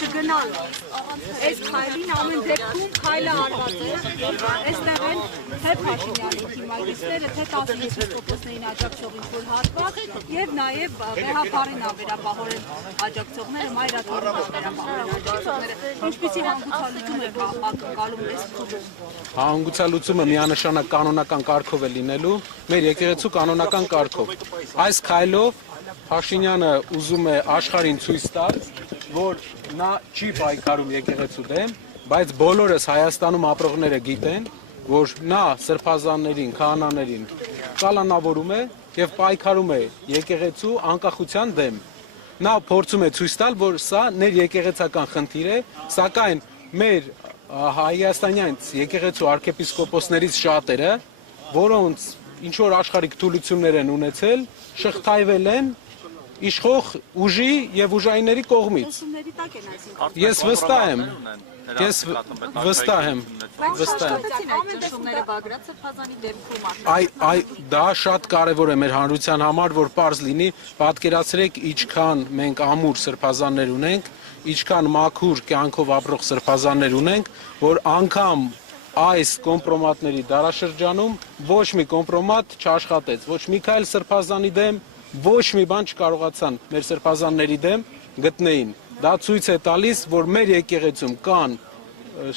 չգնալ այս քայլին ամեն դեպքում քայլը արված է այստեղ են թե Փաշինյանի թիմակիցները թե 10 եպիսկոպոսներին աջակցողին որ հատված եւ նաեւ վեհապարին ավերապահորեն աջակցողները մայրաթորին ավերապահորեն աջակցողները ինչպիսի հանգուցալուծում է ակնկալում այս փուլում հանգուցալուծումը միանշանակ կանոնական կարգով է լինելու մեր եկեղեցու կանոնական կարգով այս քայլով Փաշինյանը ուզում է աշխարհին ցույց տալ որ նա չի պայքարում եկեղեցու դեմ բայց բոլորս Հայաստանում ապրողները գիտեն որ նա սրբազաններին, քահանաներին կալանավորում է եւ պայքարում է եկեղեցու անկախության դեմ նա փորձում է ցույց տալ որ սա ներեկեղեցական խնդիր է սակայն մեր հայաստանյան եկեղեցու arczepiskopos-ներից շատերը որոնց ինչ որ աշխարհիկ թուլություններ են ունեցել շղթայվել են իշխող ուժի եւ ուժայինների կողմից ես վստահ եմ Այ դա շատ կարևոր է մեր հանրության համար որ պարզ լինի պատկերացրեք ինչքան մենք ամուր սրբազաններ ունենք ինչքան մաքուր կյանքով ապրող սրբազաններ ունենք որ անգամ այս կոմպրոմատների դարաշրջանում ոչ մի կոմպրոմատ չաշխատեց ոչ մի քայլ սրբազանի դեմ ոչ մի բան չկարողացան մեր սրբազանների դեմ գտնեին դա ցույց է տալիս որ մեր եկեղեցում կան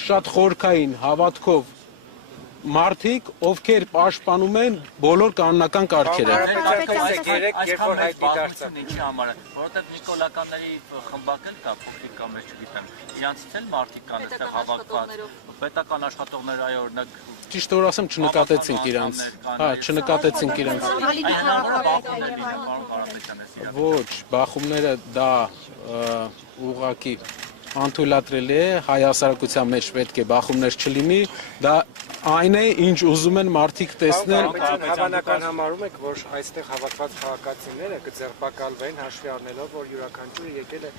շատ խորքային հավատքով մարդիկ ովքեր պաշտպանում են բոլոր կանոնական կարգերը որովհետև նիկոլականների խմբակել կա փոքրիկ կամ չգիտեմ իրանցից էլ մարդիկ կան այստեղ հավաքված պետական աշխատողներ այ օրինակ ճիշտ որ ասեմ չնկատեցինք իրանց չնկատեցինք իրանց ոչ բախումները դա ուղղակի անթույլատրելի է հայ հասարակության մեջ պետք է բախումներ չլինի դա այն է ինչ ուզում են մարդիկ տեսնել հավանական համարում եք որ այստեղ հավաքված քաղաքացիները կձերբակալվեն հաշվի առնելով որ յուրաքանչյուրը եկել է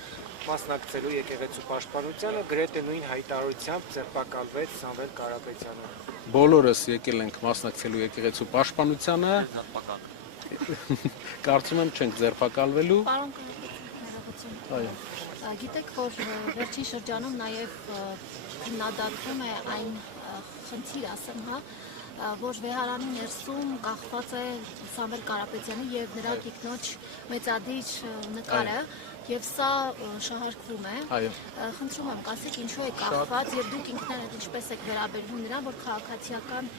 մասնակցելու եկեղեցու պաշտպանությանը գրեթե նույն հայտարարությամբ ձերբակալվեց Սամվել Կարապետյանը բոլորս եկել ենք մասնակցելու եկեղեցու պաշտպանությանը կարծում եմ չենք ձերբակալվելու այո Գիտեք, որ վերջին շրջանում նաև քննադատվում է այն խնդիր, ասեմ, որ վեհարանի ներսում կախված է Սամվել Կարապետյանի եւ նրա կիկնոջ մեծադիր նկարը եւ սա շահարկվում է։ Խնդրում եմ, ասեք ինչու է կախված եւ դուք ինքներդ ինչպես եք վերաբերվում նրան, որ քաղաքացիական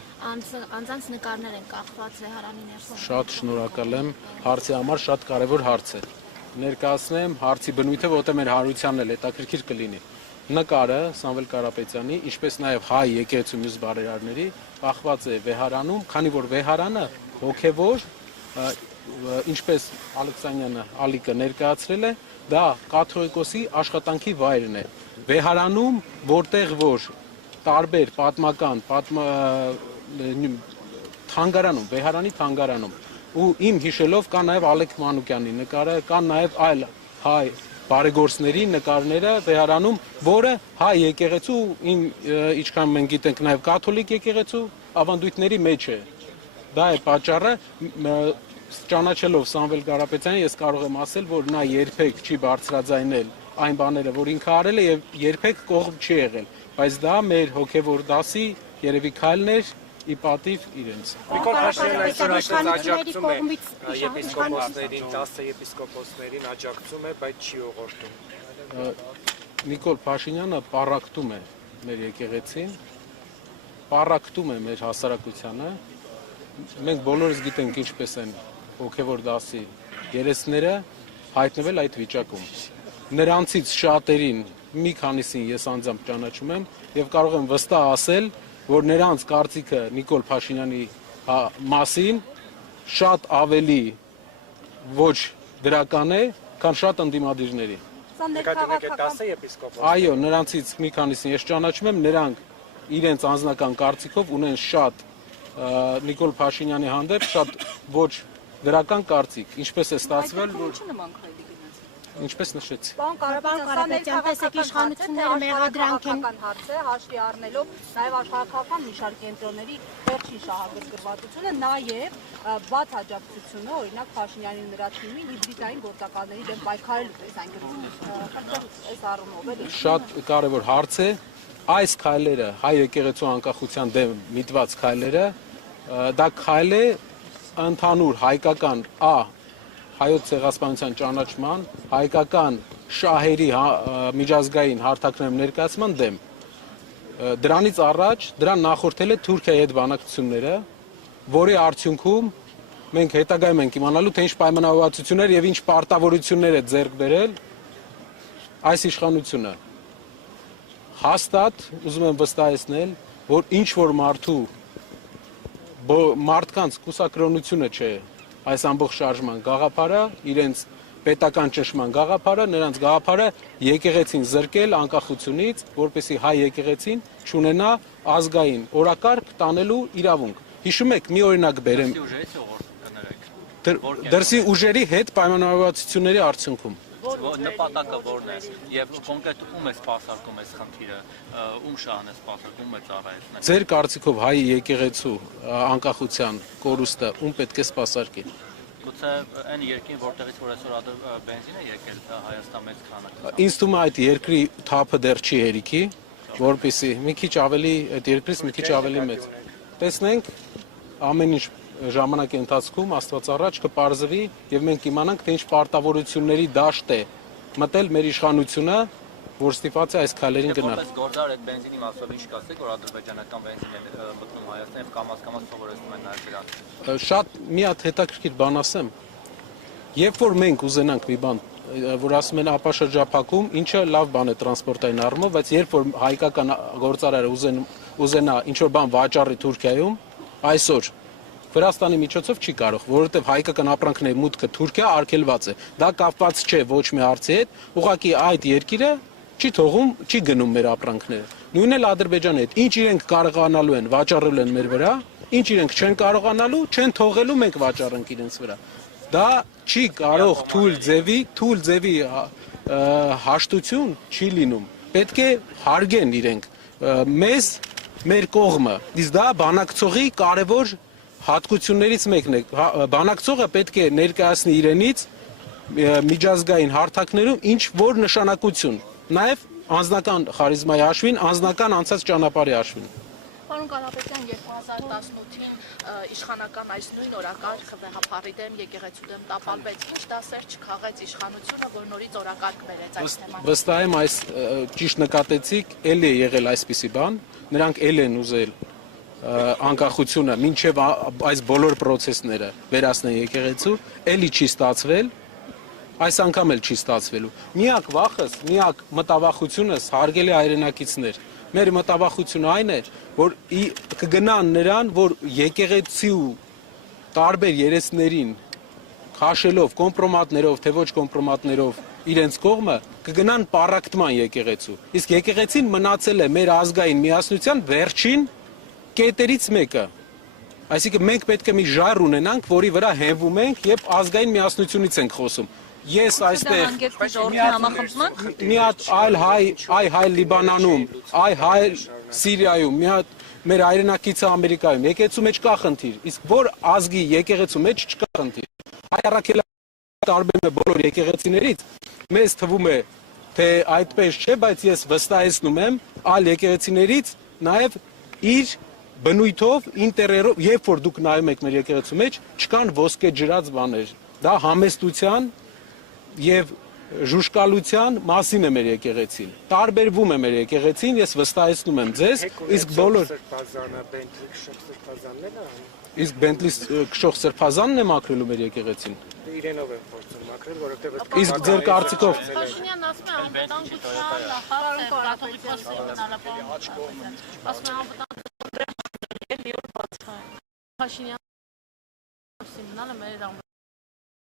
անձանց նկարներ են կախված վեհարանի ներսում։ Շատ շնորհակալ եմ, հարցի համար շատ կարեւոր հարց է։ Ներկայացնեմ հարցի բնույթը, որտեղ մեր հանրությանն էլ հետաքրքիր կլինի։ Նկարը Սամվել Կարապետյանի, ինչպես նաև հայ եկեղեցու մյուս բարերարների, կախված է վեհարանում, քանի որ վեհարանը հոգևոր, ինչպես Ալեքսանյանը Ալիկը ներկայացրել է, դա կաթողիկոսի աշխատանքի վայրն է։ Վեհարանում, որտեղ որ տարբեր պատմական թանգարանում, վեհարանի թանգարանում ու իմ հիշելով կա նաև Ալեք Մանուկյանի նկարը, կան նաև այլ հայ բարեգործների նկարները վեհարանում, որը հայ եկեղեցու, ինչքան մենք գիտենք նաև կաթոլիկ եկեղեցու ավանդույթների մեջ է։ Դա է պատճառը, ճանաչելով Սամվել Կարապետյանին, ես կարող եմ ասել, որ նա երբեք չի բարձրաձայնել այն բաները, որ ինքը արել է եւ երբեք կողմ չի եղել, բայց դա մեր հոգեվոր դասի երևի քայլն էր ի պատիվ իրենց։ Նիկոլ Փաշինյանը այսօր աջակցում է եպիսկոպոսներին, 10 եպիսկոպոսներին աջակցում է, բայց չի ուղղորդում։ Նիկոլ Փաշինյանը պառակտում է մեր եկեղեցին, պառակտում է մեր հասարակությանը։ Մենք բոլորս գիտենք ինչպես են հոգևոր դասի երեսները հայտնվել այդ վիճակում։ Նրանցից շատերին, մի քանիսին ես անձամբ ճանաչում եմ եւ կարող եմ վստահ ասել, որ նրանց կարծիքը Նիկոլ Փաշինյանի մասին շատ ավելի ոչ դրական է, քան շատ ընդդիմադիրների։ Այո, նրանցից մի քանիսին ես ճանաչում եմ, նրանք իրենց անձնական կարծիքով ունեն շատ Նիկոլ Փաշինյանի հանդեպ շատ ոչ դրական կարծիք, ինչպես է ստացվել, որ ինչպես նշեցի։ Պարոն Կարապետյան, տեսեք իշխանությունները մեղադրանք են հարց է հաշվի առնելով նաև աշխարհակահաղական մի շարք կենտրոնների վերջին շահագրգռվածությունը, նաև բաց աջակցությունը, օրինակ Փաշինյանի նրա թիմին հիբրիդային գործակալների դեմ պայքարելու պես այն գրում այս առումով էլի։ Շատ կարևոր հարց է։ Այս քայլերը, հայ եկեղեցու անկախության դեմ միտված քայլերը, դա քայլ է ընդհանուր հայկական հայոց ցեղասպանության ճանաչման, հայկական շահերի միջազգային հարթակներում ներկայացման դեմ։ Դրանից առաջ դրան նախորդել է Թուրքիայի հետ բանակցությունները, որի արդյունքում մենք հետագայում ենք իմանալու, թե ինչ պայմանավորվածություններ եւ ինչ պարտավորություններ է ձեռք բերել այս իշխանությունը։ Հաստատ ուզում եմ վստահեցնել, որ ինչ որ մարդկանց կուսակրոնությունը չէ այս ամբողջ շարժման գաղափարը, իրենց պետական ճնշման գաղափարը, նրանց գաղափարը եկեղեցին զրկել անկախությունից, որպեսզի հայ եկեղեցին չունենա ազգային օրակարգ տանելու իրավունք։ Հիշում եք, մի օրինակ բերեմ դրսի ուժերի հետ պայմանավորվածությունների արդյունքում։ Նպատակը որն է եւ կոնկրետ ում է սպասարկում այս խնդիրը, ում շահն է սպասարկում է ծառայեցնել։ Ձեր կարծիքով հայ եկեղեցու անկախության կորուստը ում պետք է սպասարկի։ Գուցե այն երկին, որտեղից որ այսօր բենզին է եկել Հայաստան մեծ քանակությամբ։ Ինձ թվում է այդ երկրի թափը դեռ չի հերիքի, որպեսզի մի քիչ ավելի այդ երկրից մի քիչ ավելի մեծ։ Տեսնենք ամեն ինչ ժամանակի ընթացքում Աստված առաջ կպարզվի եւ մենք իմանանք, թե ինչ պարտավորությունների դաշտ է մտել մեր իշխանությունը, որ ստիպված է այս քայլերին գնալ։ Որպես գործար այդ բենզինի մասով ինչ կասեք, որ ադրբեջանական բենզին է մտնում Հայաստան եւ կամաց-կամաց սովորեցնում են նաեւ դրան։ Շատ մի հատ հետաքրքիր բան ասեմ։ Երբ որ մենք ուզենանք մի բան, որ ասում են ապաշրջափակում, ինչը լավ բան է տրանսպորտային առումով, բայց երբ որ հայկական գործարարը ուզենա ինչ որ բան վաճառի Թուրքիայում, այսօր Վրաստանի միջոցով չի կարող, որովհետև հայկական ապրանքների մուտքը Թուրքիա արգելված է։ Դա կապված չէ ոչ մի հարցի հետ, ուղղակի այդ երկիրը չի թողում, չի գնում մեր ապրանքները։ Նույնն էլ Ադրբեջանի հետ։ Ինչ իրենք կարողանալու են, վաճառելու են մեր վրա, ինչ իրենք չեն կարողանալու, չեն թողելու մենք վաճառենք իրենց վրա։ Դա չի կարող թույլ ձևի հաշտություն չի լինում։ Պետք է հարգեն իրենք մեզ, մեր կողմը։ Իսկ դա բանակցողի կարևոր հատկություններից մեկն է։ Բանակցողը պետք է ներկայացնի իրենից միջազգային հարթակներում ինչ որ նշանակություն, նաև անձնական խարիզմայի հաշվին, անձնական անցած ճանապարհի հաշվին։ Պարոն Կարապետյան, 2018-ին իշխանական այս նույն օրակարգը վեհապարի դեմ, եկեղեցու դեմ տապալվեց, ինչ դասեր չքաղեց իշխանությունը, որ նորից օրակարգ բերեց այս թեման։ Վստահ եմ, այս ճիշտ նկատեցիք, էլի է եղել այսպիսի բան, նրանք էլ են ուզել անկախությունը մինչև այս բոլոր process-ները վերացնեն եկեղեցու, էլի չի ստացվել, այս անգամ էլ չի ստացվելու։ Միակ վախս, միակ մտավախությունս հարգելի հայրենակիցներ, մեր մտավախությունը այն է, որ կգնան նրան, որ եկեղեցու տարբեր երեսներին քաշելով, կոմպրոմատներով, թե ոչ կոմպրոմատներով իրենց կողմը կգնան պառակտման եկեղեցու։ Իսկ եկեղեցին մնացել է մեր ազգային միասնության վերջին կետերից մեկը, այսինքն մենք պետք է մի ժայռ ունենանք, որի վրա հենվում ենք եւ ազգային միասնությունից ենք խոսում։ Ես այստեղ մի հատ այլ հայ Լիբանանում, հայ Սիրիայում, մի հատ մեր հայրենակիցը Ամերիկայում, եկեղեցու մեջ կա խնդիր, իսկ որ ազգի եկեղեցու մեջ չկա խնդիր։ Հայ առաքելակը տարբերում է բոլոր եկեղեցիներից, մեզ թվում է, թե այդպես չէ, բայց ես վստահեցնում եմ այլ եկեղեցիներից նաեւ իր բնույթով, ինտերերով, երբ որ դուք նայում եք մեր եկեղեցու մեջ, չկան ոսկե ջրած բաներ։ Դա համեստության եւ ժուշկալության մասին է մեր եկեղեցին։ Տարբերվում է մեր եկեղեցին, ես վստահեցնում եմ ձեզ, իսկ բոլոր իսկ Բենտլի քշող սրբազանն է մաքրելու մեր եկեղեցին։ Իրենով են փորձում մաքրել, որովհետև Իսկ ձեր կարծիքով Փաշինյանն ասում է անվտանգության հարց է, կաթողիկոսի մնալապահում։ Ասում է անվտանգության մի օր բացքային։ Փաշինյանը մնալը մեր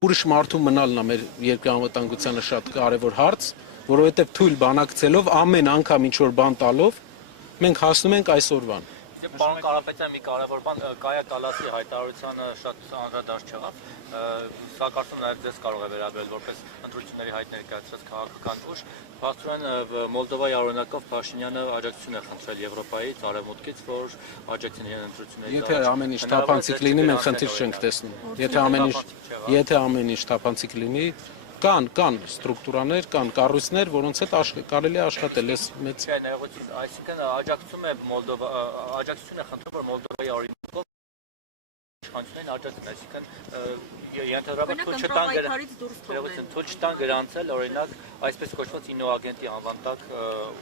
ուրիշ մարդու մնալն է մեր երկրի անվտանգությանը շատ կարևոր հարց, որովհետև թույլ բանակցելով ամեն անգամ ինչ որ բան տալով մենք հասնում ենք այսօրվան։ Պարոն Կարապետյան, մի կարևոր բան, Կայա Կալասի հայտարարությանը շատ անդրադարձ չեղավ, սա կարծում նաև ձեզ կարող է վերաբերել որպես ընտրությունների հայտ ներկայացրած քաղաքական ուժ, փաստորեն Մոլդովայի օրինակով Փաշինյանը աջակցություն է խնդրել Եվրոպայից, Արևմուտքից, որ աջակցեն իրեն ընտրությունների։ Եթե ամեն ինչ թափանցիկ լինի, մենք խնդիր չենք տեսնում։ Եթե ամեն ինչ թափանցիկ լինի, կան ստրուկտուրաներ, կան կառույցներ, որոնց հետ կարելի է աշխատել, ես մեծ Այսինքն աջակցություն է խնդրում, որ Մոլդովայի օրինակով իշխանություններին աջակցեն, այսինքն ենթադրաբար թույլ չտան գրանցել, օրինակ, այսպես կոչված ինոագենտի անվան տակ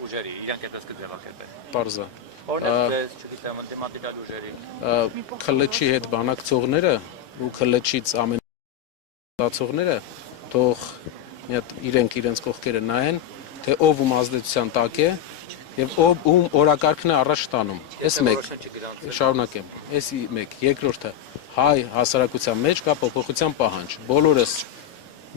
ուժերի, իրանք այդպես կձևակերպել։ Պարզա։ Օրինակ ձեզ, չգիտեմ, դեմատերիալ ուժերի։ Քլեչի հետ բանակցողները ու քլեչից ամենացողները թող իրենք իրենց կողքերը նայեն, թե ով ում ազդեցության տակ է եւ ում օրակարգն է առաջ տանում։ Այս մեկ, շարունակեմ, այս մեկ, երկրորդը հայ հասարակության մեջ կա փոփոխության պահանջ։ Բոլորս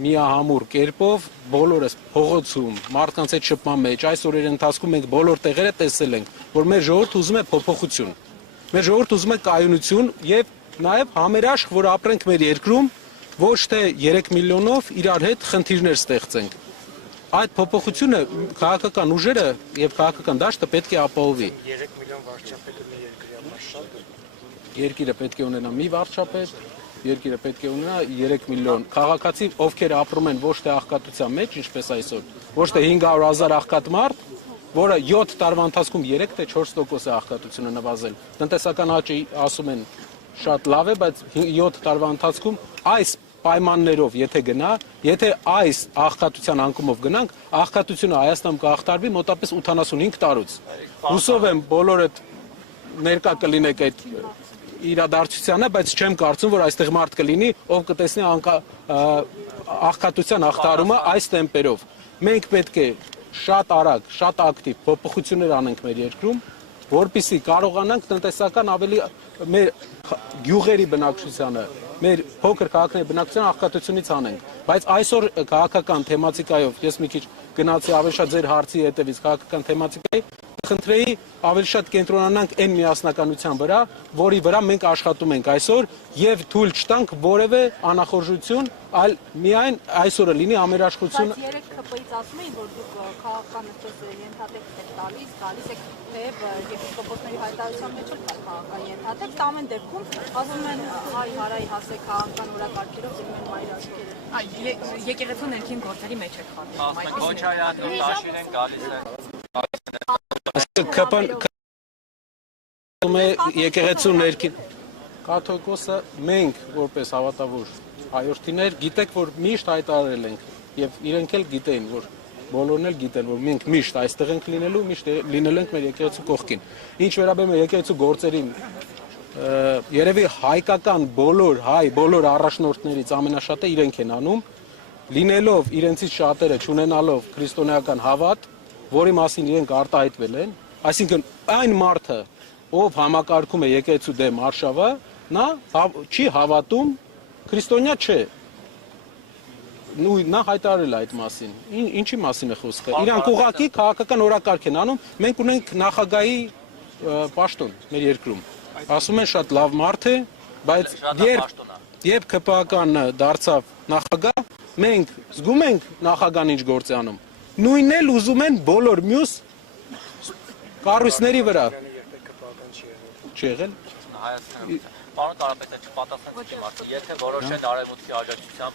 միահամուռ կերպով, բոլորս փողոցում, մարդկանց հետ շփման մեջ, այս օրերի ընթացքում մենք բոլոր տեղերը տեսել ենք, որ մեր ժողովուրդը ուզում է փոփոխություն։ Մեր ժողովուրդը ուզում է կայունություն եւ նաեւ համերաշխ, որ ապրենք մեր երկրում, ոչ թե 3 միլիոնով իրար հետ խնդիրներ ստեղծենք։ Այդ փոփոխությունը քաղաքական ուժերը եւ քաղաքական դաշտը պետք է ապահովի։ 3 միլիոն վարչապետ ունի երկրի համար շատ է։ Երկիրը պետք է ունենա մի վարչապետ, երկիրը պետք է ունենա 3 միլիոն քաղաքացի, ովքեր ապրում են ոչ թե աղքատության մեջ, ինչպես այսօր, ոչ թե 500,000 աղքատ մարդ, որը 7 տարվա ընթացքում 3 թե 4% է աղքատությունը նվազել։ Տնտեսական աճը ասում են շատ լավ է, բայց 7 տարվա ընթացքում այս պայմաններով եթե գնա, եթե այս աղքատության անկումով գնանք, աղքատությունը Հայաստանում կհաղթարվի մոտապես 85 տարուց։ Հուսով եմ բոլորդ ներկա կլինեք այդ իրադարձությանը, բայց չեմ կարծում, որ այստեղ մարդ կլինի, ով կտեսնի աղքատության հաղթարումը այս տեմպերով։ Մենք պետք է շատ արագ, շատ ակտիվ փոփոխություններ անենք մեր երկրում, որպեսզի կարողանանք տնտեսական ավելի մեր գյուղերի բնակչությանը, մեր փոքր քաղաքների բնակչության աղքատությունից անենք, բայց այսօր քաղաքական թեմատիկայով ես մի քիչ գնացի ավելի շատ ձեր հարցի հետևից քաղաքական թեմատիկայի խնդրեի ավելի շատ կենտրոնանանք այն միասնականության վրա, որի վրա մենք աշխատում ենք այսօր եւ թույլ չտանք որևէ անախորժություն, այլ միայն այսօրը լինի ամերաշխություն։ Բայց 3 ԿՊ-ից ասում էին, որ դուք քաղաքական այդպես ենթատեքստ եք գալիս եք թեև եպիսկոպոսների հայտարարության մեջ էլ կա քաղաքական ենթատեքստ, ամեն դեպքում ասում են հայ հարայի հասեք քաղաքական օրակարգերով դնում են մայր աչքերը։ Եկեղեցու ներքին գործերի մեջ եք խառնում։ Ասում են Քոչարյան, Տաշին են գալիս են։ Եկեղեցու ներքին կաթողիկոսը մենք որպես հավատավոր հայրենիներ գիտեք, որ միշտ հայտարարել ենք եւ իրենք էլ գիտեն, որ բոլորն էլ գիտեն, որ մենք միշտ այստեղ ենք լինելու, միշտ լինելու ենք մեր եկեղեցու կողքին։ Ինչ վերաբերում է եկեղեցու գործերին, երևի հայկական բոլոր առաջնորդներից ամենաշատը իրենք են անում, լինելով իրենցից շատերը չունենալով քրիստոնեական հավատ, որի մասին իրենք արտահայտվել են, այսինքն այն մարդը, ով համակարգում է եկեղեցու դեմ արշավը, նա չի հավատում, քրիստոնյա չէ։ Նա հայտարարել է այդ մասին։ Ինչի մասին է խոսքը։ Իրանք ուղղակի քաղաքական օրակարգ են անում, մենք ունենք նախագահի պաշտոն մեր երկրում։ Ասում են շատ լավ մարդ է, բայց երբ ԿՊԱ-կանը դարձավ նախագահ, մենք զգում ենք նախագահն ինչ գործ է անում։ Նույնն էլ ուզում են բոլոր մյուս կառույցների վրա։ Չի եղել։ Պարոն Կարապետյան, չպատասխանեցիք իմ հարցին, եթե որոշեն արևմուտքի աջակցությամբ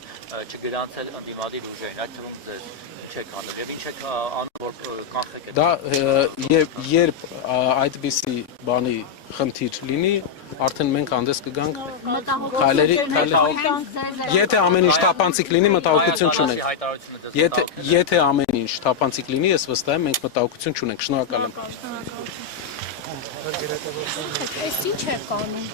չգրանցել ընդդիմադիր ուժերին, այդ թվում ձեզ չեք անում, եւ ինչ եք անում, որ կանխեք այդ։ Դա երբ այդպիսի բանի խնդիր լինի, արդեն մենք հանդես կգանք քայլերի, եթե ամեն ինչ թափանցիկ լինի, մտահոգություն չունենք։ Եթե ամեն ինչ թափանցիկ լինի, ես վստահ եմ, մենք մտահոգություն չունենք։ Շնորհակալ եմ։ Այս ինչ է անում։